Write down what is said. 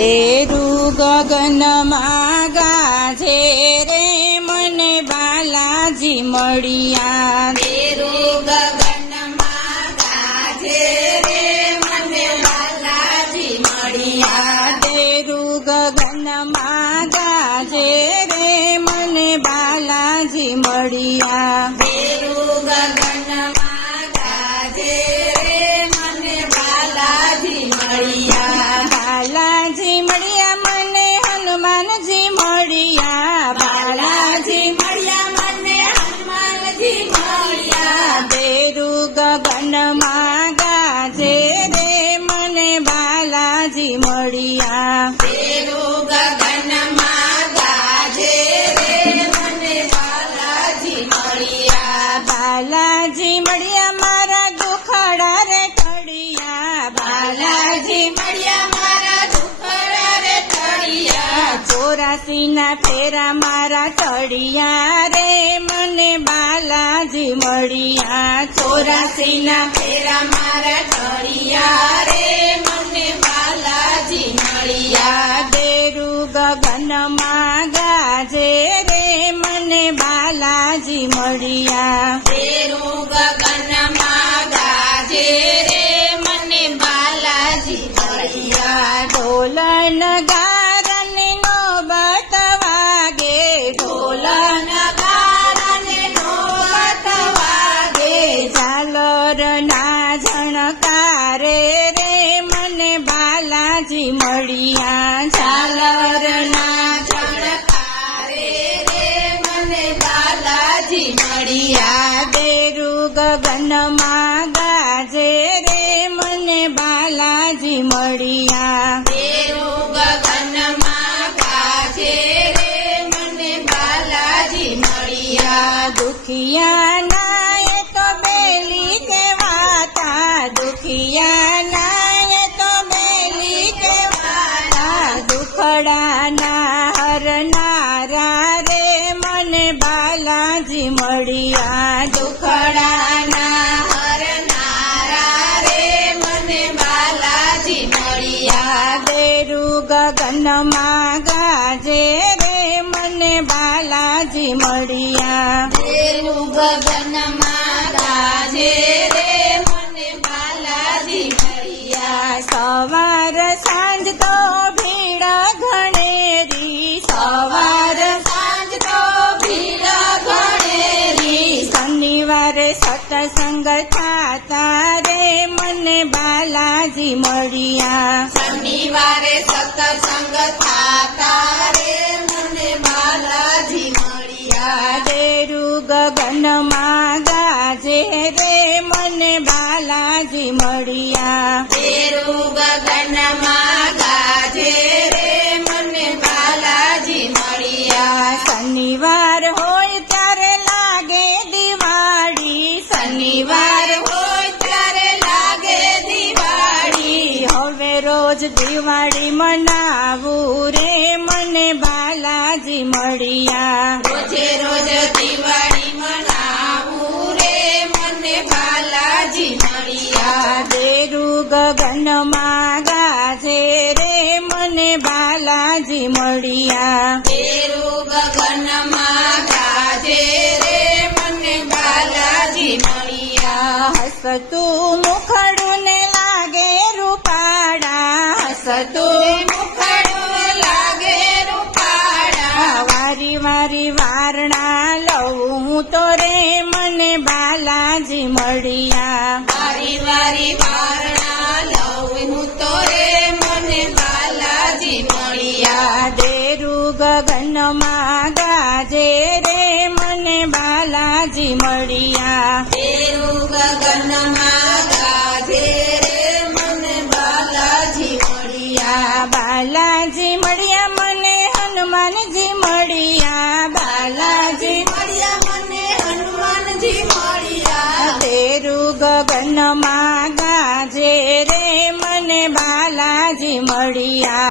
તેરું ગગનમાં ગાજે રે મને બાલાજી મળ્યા. તેરું ગગનમાં ગાજે રે મને બાલાજી મળ્યા. તેરું ગગનમાં ગાજે રે મને બાલાજી મળ્યા. તેરું ગગનમાં ગાજે રે મને બાલાજી મળ્યા. બાલાજી મળ્યા મને હનુમાનજી મળ્યા. બાલાજી મળ્યા મને હનુમાનજી મળ્યા. તેરું ગગનમાં ગાજે રે મને બાલાજી મળ્યા. તેરું ગગનમાં ગાજે રે મને બાલાજી મળ્યા. બાલાજી મળ્યા મારા દુખડા રે ટળિયા. બાલાજી મળ્યા મારા દુખડા રે ટળિયા. 84ના ફેરા મારા ચડિયા રે મને બાલાજી મળ્યા. 84ના ફેરા મારા ટળિયા રે મને બાલાજી મળ્યા. તેરું ગગનમાં ગાજે રે મને બાલાજી મળ્યા. તેરું ગગનમાં ગાજે રે મને બાલાજી મળ્યા. ઢોલ નગારાને નોબત વાગે. ઢોલ નગારાને નોબત વાગે. ઝાલરના ઝણકારે રે મને બાલાજી મળ્યા. ઝાલરના ઝણકારે રે મને બાલાજી મળ્યા. તેરું ગગનમાં ગાજે રે મને બાલાજી મળ્યા. તેરું ગગનમાં ગાજે રે મને બાલાજી મળ્યા. દુખિયા નાય તો બેલી કેવાતા. દુખિયા નાય તો બેલી કેવાતા. દુખડાના હરનારા રે મને બાલાજી મળ્યા. દુખડાના હરનારા રે મને બાલાજી મળ્યા. તેરું ગગનમાં ગાજે રે મને બાલાજી મળ્યા. તેરું ગગનમાં ગાજે રે મને બાલાજી મળ્યા. સવાર સાંજ તો ભીડ ઘણેરી. સવાર સાંજ તો ભીડ ઘણેરી. શનિવારે સત્સંગ થાતા રે મને બાલાજી મળ્યા. શનિવારે સત્સંગ થાતા રે મને બાલાજી મળ્યા. તેરું ગગનમાં ગાજે રે મને બાલાજી મળ્યા. તેરું ગગનમાં ગાજે રે મને બાલાજી મળ્યા. શનિવાર હોય ત્યારે લાગે દિવાળી. શનિવાર હોય ત્યારે લાગે દિવાળી. હવે રોજ દિવાળી મનાવું રે મને બાલાજી મળ્યા. રોજે રોજ દિવાળી મનાવું રે મને બાલાજી મળ્યા. તેરું ગગનમાં ગાજે રે મને બાલાજી મળ્યા. તેરું ગગનમાં ગાજે રે મને બાલાજી મળ્યા. હસતું મુખડું ને લાગે રૂપાડા. હસતું મુખડું લાગે રૂપાડા. વારી વારી વારણા લઉં તો રે મને બાલાજી મળ્યા. વારી વારી વારણા લઉં તો રે મને બાલાજી મળ્યા. તેરું ગગનમાં ગાજે રે મને બાલાજી મળ્યા. તેરું ગગનમાં ગાજે રે મને બાલાજી મળ્યા. બાલાજી મળ્યા મને હનુમાનજી મળ્યા. બાલાજી મળ્યા મને હનુમાનજી મળ્યા. તેરું ગગનમાં ગાજે રે મને બાલાજી મળ્યા.